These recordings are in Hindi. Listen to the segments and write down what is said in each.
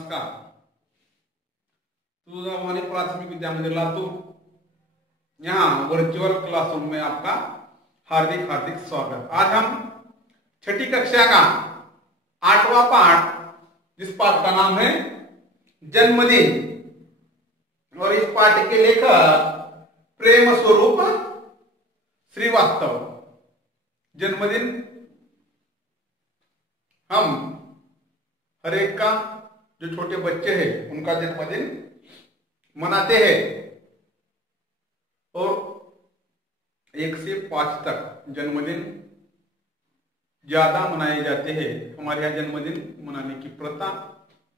नमस्कार। तुळजाभवानी प्राथमिक विद्या मंदिर लातूर, यहाँ वर्चुअल क्लासरूम में आपका हार्दिक हार्दिक स्वागत। आज हम छठी कक्षा का 8वां पाठ, जिस पाठ का नाम है जन्मदिन, और इस पाठ के लेखक प्रेम स्वरूप श्रीवास्तव। जन्मदिन हम हर एक का, जो छोटे बच्चे हैं उनका जन्मदिन मनाते हैं, और 1 से 5 तक जन्मदिन ज्यादा मनाए जाते हैं। हमारे यहाँ जन्मदिन मनाने की प्रथा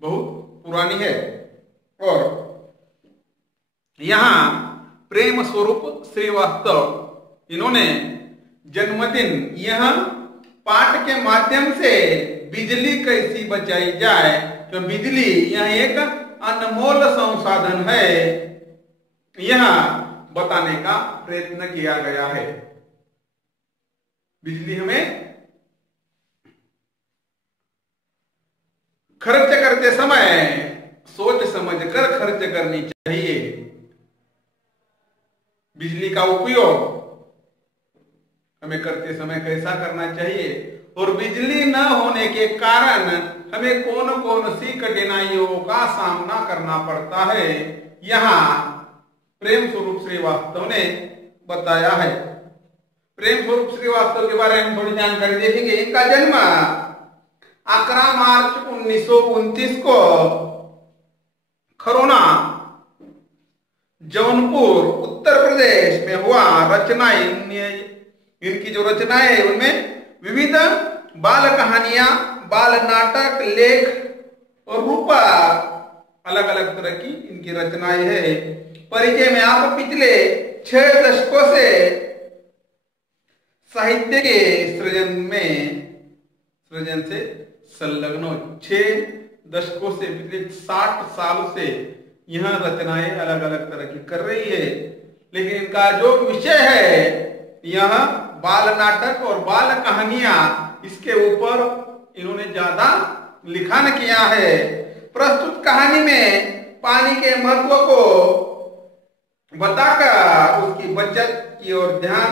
बहुत पुरानी है। और यहाँ प्रेम स्वरूप श्रीवास्तव, इन्होंने जन्मदिन, यह पाठ के माध्यम से बिजली कैसी बचाई जाए, तो बिजली यह एक अनमोल संसाधन है, यह बताने का प्रयत्न किया गया है। बिजली हमें खर्च करते समय सोच समझकर खर्च करनी चाहिए। बिजली का उपयोग हमें करते समय कैसा करना चाहिए, और बिजली न होने के कारण हमें कौन कौन सी कठिनाइयों का सामना करना पड़ता है, यहाँ प्रेम स्वरूप श्रीवास्तव ने बताया है। प्रेम स्वरूप श्रीवास्तव के बारे में थोड़ी जानकारी देखेंगे। इनका जन्म 11 मार्च 1929 को खरोना, जौनपुर, उत्तर प्रदेश में हुआ। रचनाएं, इनकी जो रचनाएं है उनमें विविध बाल कहानियां, बाल नाटक, लेख और रूपा, अलग अलग तरह की इनकी रचनाएं है। परिचय में आप पिछले 6 दशकों से साहित्य के सृजन से संलग्न हो। 6 दशकों से, पिछले 60 साल से यह रचनाएं अलग अलग तरह की कर रही है। लेकिन इनका जो विषय है, यह बाल नाटक और बाल कहानियां, इसके ऊपर इन्होंने ज्यादा लिखान किया है। प्रस्तुत कहानी में पानी के महत्व को बताकर उसकी बचत की ओर ध्यान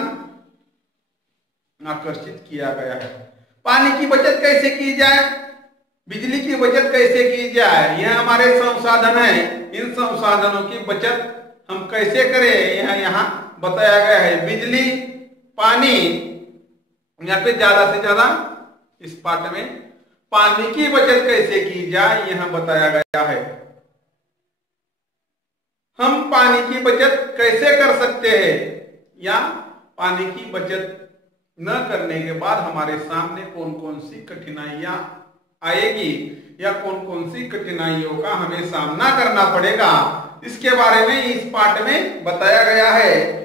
आकर्षित किया गया है। पानी की बचत कैसे की जाए, बिजली की बचत कैसे की जाए, यह हमारे संसाधन है। इन संसाधनों की बचत हम कैसे करें, यह यहाँ बताया गया है। बिजली, पानी, यहाँ पे ज्यादा से ज्यादा इस पाठ में पानी की बचत कैसे की जाए यह बताया गया है। हम पानी की बचत कैसे कर सकते हैं, या पानी की बचत न करने के बाद हमारे सामने कौन कौन सी कठिनाइयां आएगी, या कौन कौन सी कठिनाइयों का हमें सामना करना पड़ेगा, इसके बारे में इस पाठ में बताया गया है।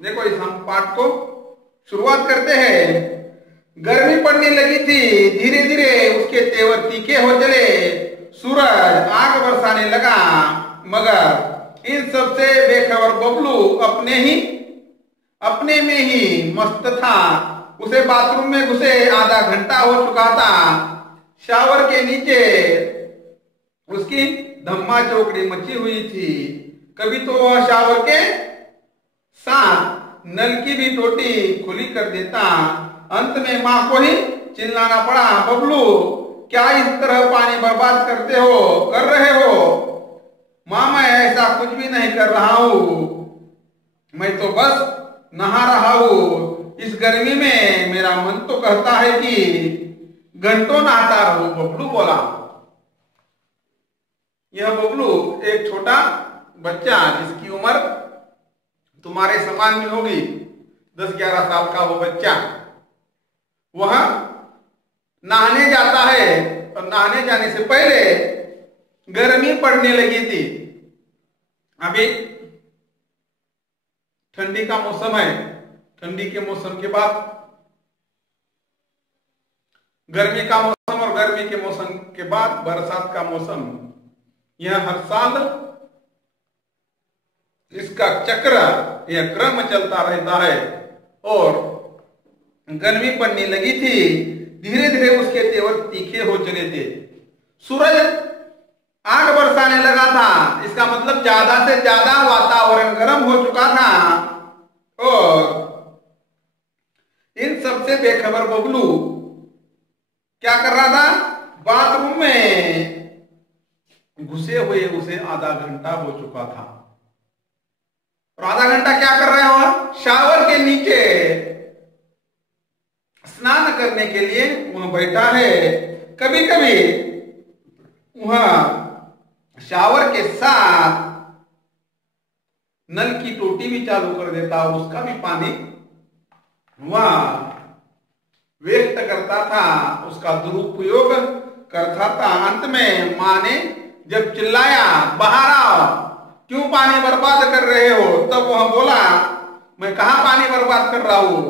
देखो, इस हम पाठ को शुरुआत करते हैं। गर्मी पड़ने लगी थी, धीरे धीरे उसके तेवर तीखे हो चले, सूरज आग बरसाने लगा, मगर इन सबसे बेखबर बबलू अपने में ही मस्त था। उसे बाथरूम में घुसे आधा घंटा हो चुका था। शावर के नीचे उसकी धम्मा चौकड़ी मची हुई थी। कभी तो वह शावर के साथ नल की भी टोटी खुली कर देता। अंत में माँ को ही चिल्लाना पड़ा, बबलू क्या इस तरह पानी बर्बाद कर रहे हो? माँ, मैं ऐसा कुछ भी नहीं कर रहा हूँ, मैं तो बस नहा रहा हूँ। इस गर्मी में मेरा मन तो कहता है कि घंटों नहाता रहूं, बबलू बोला। यह बबलू एक छोटा बच्चा, जिसकी उम्र तुम्हारे समान में होगी, 10-11 साल का वो बच्चा, वह नहाने जाता है। और नहाने जाने से पहले गर्मी पड़ने लगी थी। अभी ठंडी का मौसम है, ठंडी के मौसम के बाद गर्मी का मौसम, और गर्मी के मौसम के बाद बरसात का मौसम। यह हर साल इसका चक्र, यह क्रम चलता रहता है। और गर्मी पड़ने लगी थी, धीरे धीरे उसके तेवर तीखे हो चले थे। सूरज आग बरसाने लगा था। इसका मतलब ज्यादा से ज्यादा वातावरण गर्म हो चुका था और इन सबसे बेखबर बबलू क्या कर रहा था, बाथरूम में घुसे हुए उसे आधा घंटा हो चुका था। और आधा घंटा क्या कर रहे हो, शावर के नीचे स्नान करने के लिए वह बैठा है। कभी कभी वह शावर के साथ नल की टोटी भी चालू कर देता और उसका भी पानी वह वेस्ट करता था, उसका दुरुपयोग करता था। अंत में मां ने जब चिल्लाया, बाहर आओ, क्यों पानी बर्बाद कर रहे हो, तब वह बोला, मैं कहां पानी बर्बाद कर रहा हूं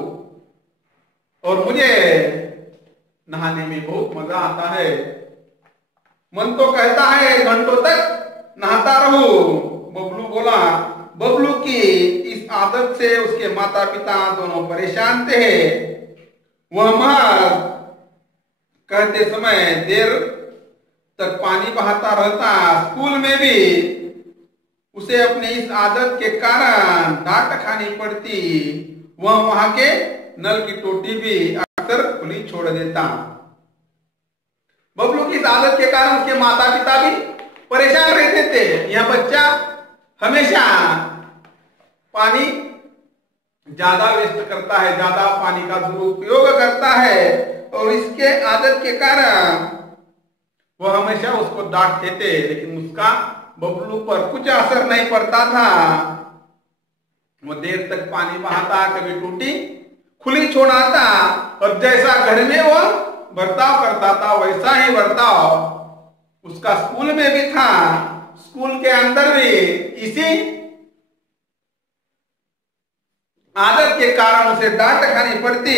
और मुझे नहाने में बहुत मजा आता है। मन तो कहता है घंटों तक नहाता रहूं। बबलू बोला। बबलू की इस आदत से उसके माता पिता दोनों परेशान थे। वह महज कहते समय देर तक पानी बहाता रहता। स्कूल में भी उसे अपनी इस आदत के कारण डांट खानी पड़ती। वह वहां के नल की टोटी भी अक्सर खुली छोड़ देता। बबलू की इस आदत के कारण उसके माता पिता भी परेशान रहते थे। यह बच्चा हमेशा पानी ज्यादा वेस्ट करता है, ज्यादा पानी का दुरुपयोग करता है और इसके आदत के कारण वह हमेशा उसको डांटते थे, लेकिन उसका बबलू पर कुछ असर नहीं पड़ता था। वो देर तक पानी बहाता, कभी टूटी खुली छोड़ाता और जैसा घर में वो बर्ताव करता था वैसा ही बर्ताव उसका स्कूल में भी था। स्कूल के अंदर भी इसी आदत के कारण उसे डांट खानी पड़ती।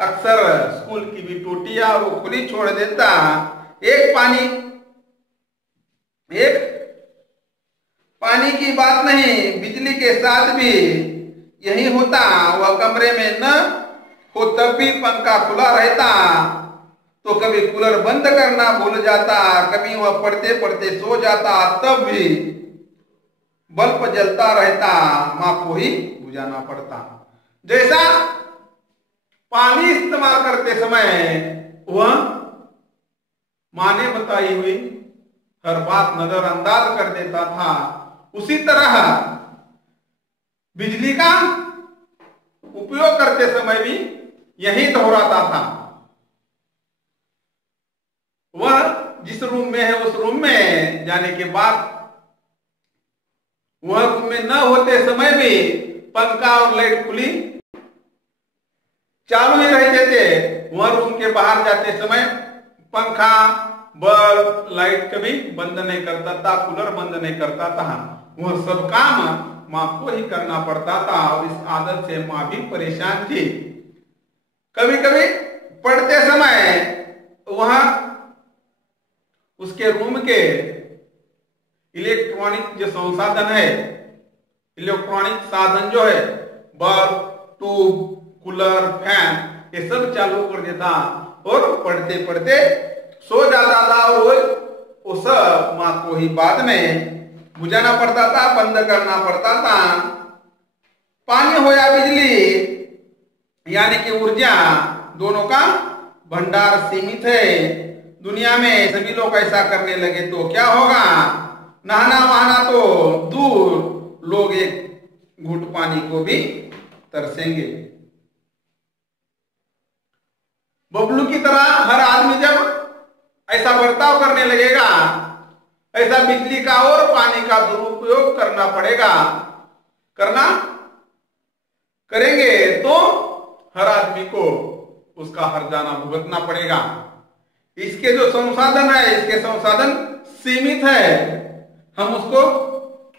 अक्सर स्कूल की भी टोटियां वो खुली छोड़ देता। एक पानी की बात नहीं, बिजली के साथ भी यही होता। वह कमरे में न हो तब भी पंखा खुला रहता, तो कभी कूलर बंद करना भूल जाता, कभी वह पढ़ते पढ़ते सो जाता, तब भी बल्ब जलता रहता, मां को ही बुझाना पड़ता। जैसा पानी इस्तेमाल करते समय वह मां ने बताई हुई हर बात नजरअंदाज कर देता था, उसी तरह बिजली का उपयोग करते समय भी यही दोहराता था। वह जिस रूम में है उस रूम में जाने के बाद वह रूम में न होते समय भी पंखा और लाइट खुली चालू ही रहते थे। वह रूम के बाहर जाते समय पंखा, बल्ब, लाइट कभी बंद नहीं करता था, कूलर बंद नहीं करता था। वह सब काम मां को ही करना पड़ता था और इस आदत से मां भी परेशान थी। कभी कभी पढ़ते समय वह उसके रूम के इलेक्ट्रॉनिक जो संसाधन है, इलेक्ट्रॉनिक साधन जो है, बल्ब, ट्यूब, कूलर, फैन, ये सब चालू कर देता और पढ़ते पढ़ते सो जाता था। और वो सब मां को ही बाद में बुझाना पड़ता था, बंद करना पड़ता था। पानी हो या बिजली यानी कि ऊर्जा, दोनों का भंडार सीमित है। दुनिया में सभी लोग ऐसा करने लगे तो क्या होगा, नहाना वहाना तो दूर, लोग एक घूंट पानी को भी तरसेंगे। बबलू की तरह हर आदमी जब ऐसा बर्ताव करने लगेगा, ऐसा बिजली का और पानी का दुरुपयोग करना पड़ेगा, करेंगे तो हर आदमी को उसका हर्जाना भुगतना पड़ेगा। इसके जो संसाधन है, इसके संसाधन सीमित है, हम उसको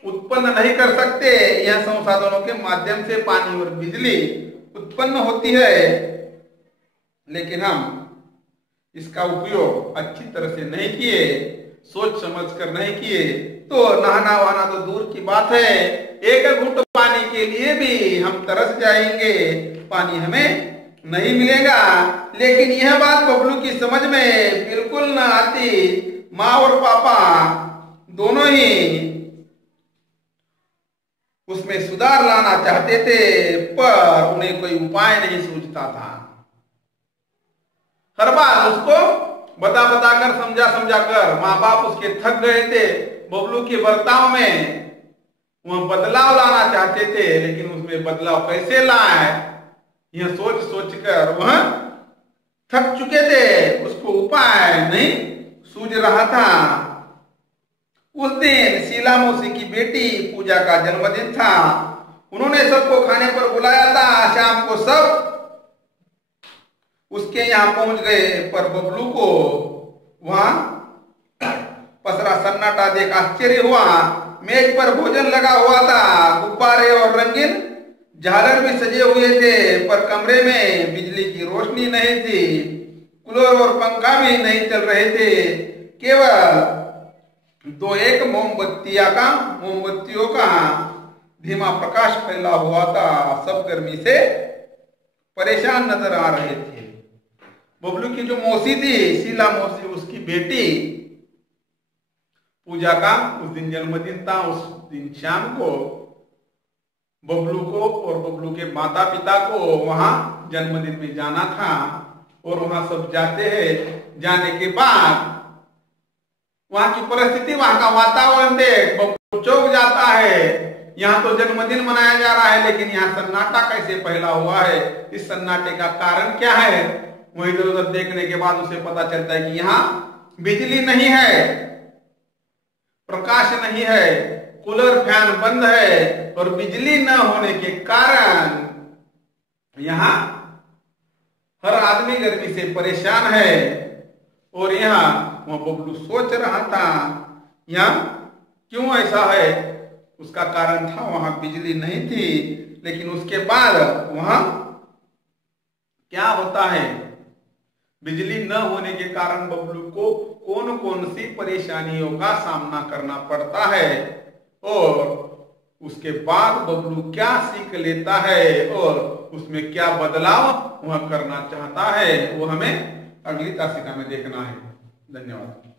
उत्पन्न नहीं कर सकते। यह संसाधनों के माध्यम से पानी और बिजली उत्पन्न होती है, लेकिन हम इसका उपयोग अच्छी तरह से नहीं किए, सोच समझ कर नहीं किए तो नहाना वहाना तो दूर की बात है, एक घूंट पानी के लिए भी हम तरस जाएंगे, पानी हमें नहीं मिलेगा। लेकिन यह बात बबलू की समझ में बिल्कुल न आती। माँ और पापा दोनों ही उसमें सुधार लाना चाहते थे, पर उन्हें कोई उपाय नहीं सूझता था। हर बार उसको बता बता कर, समझा समझा कर माँ बाप उसके थक गए थे। बबलू के बर्ताव में वह बदलाव लाना चाहते थे, लेकिन उसमें बदलाव कैसे लाए यह सोच सोच कर वह थक चुके थे। उसको उपाय नहीं सूझ रहा था। उस दिन शीला मौसी की बेटी पूजा का जन्मदिन था। उन्होंने सबको खाने पर बुलाया था। शाम को सब उसके यहाँ पहुंच गए, पर बबलू को वहां पसरा सन्नाटा देख आश्चर्य हुआ। मेज पर भोजन लगा हुआ था, गुब्बारे और रंगीन झालर भी सजे हुए थे, पर कमरे में बिजली की रोशनी नहीं थी। कूलर और पंखा भी नहीं चल रहे थे। केवल दो एक मोमबत्तियों का धीमा प्रकाश फैला हुआ था। सब गर्मी से परेशान नजर आ रहे थे। बबलू की जो मौसी थी, शीला मौसी, उसकी बेटी पूजा का उस दिन जन्मदिन था। उस दिन शाम को बबलू को और बबलू के माता पिता को वहां जन्मदिन में जाना था, और वहां सब जाते हैं। जाने के बाद वहां की परिस्थिति, वहां का वातावरण देख बबलू चौंक जाता है। यहाँ तो जन्मदिन मनाया जा रहा है, लेकिन यहाँ सन्नाटा कैसे फैला हुआ है? इस सन्नाटे का कारण क्या है? वह इधर उधर देखने के बाद उसे पता चलता है कि यहाँ बिजली नहीं है, प्रकाश नहीं है, कूलर फैन बंद है, और बिजली न होने के कारण यहाँ हर आदमी गर्मी से परेशान है। और यहाँ वह बबलू सोच रहा था यहाँ क्यों ऐसा है। उसका कारण था वहां बिजली नहीं थी, लेकिन उसके बाद वहां क्या होता है? बिजली न होने के कारण बबलू को कौन कौन सी परेशानियों का सामना करना पड़ता है, और उसके बाद बबलू क्या सीख लेता है, और उसमें क्या बदलाव वह करना चाहता है, वो हमें अगली तासिका में देखना है। धन्यवाद।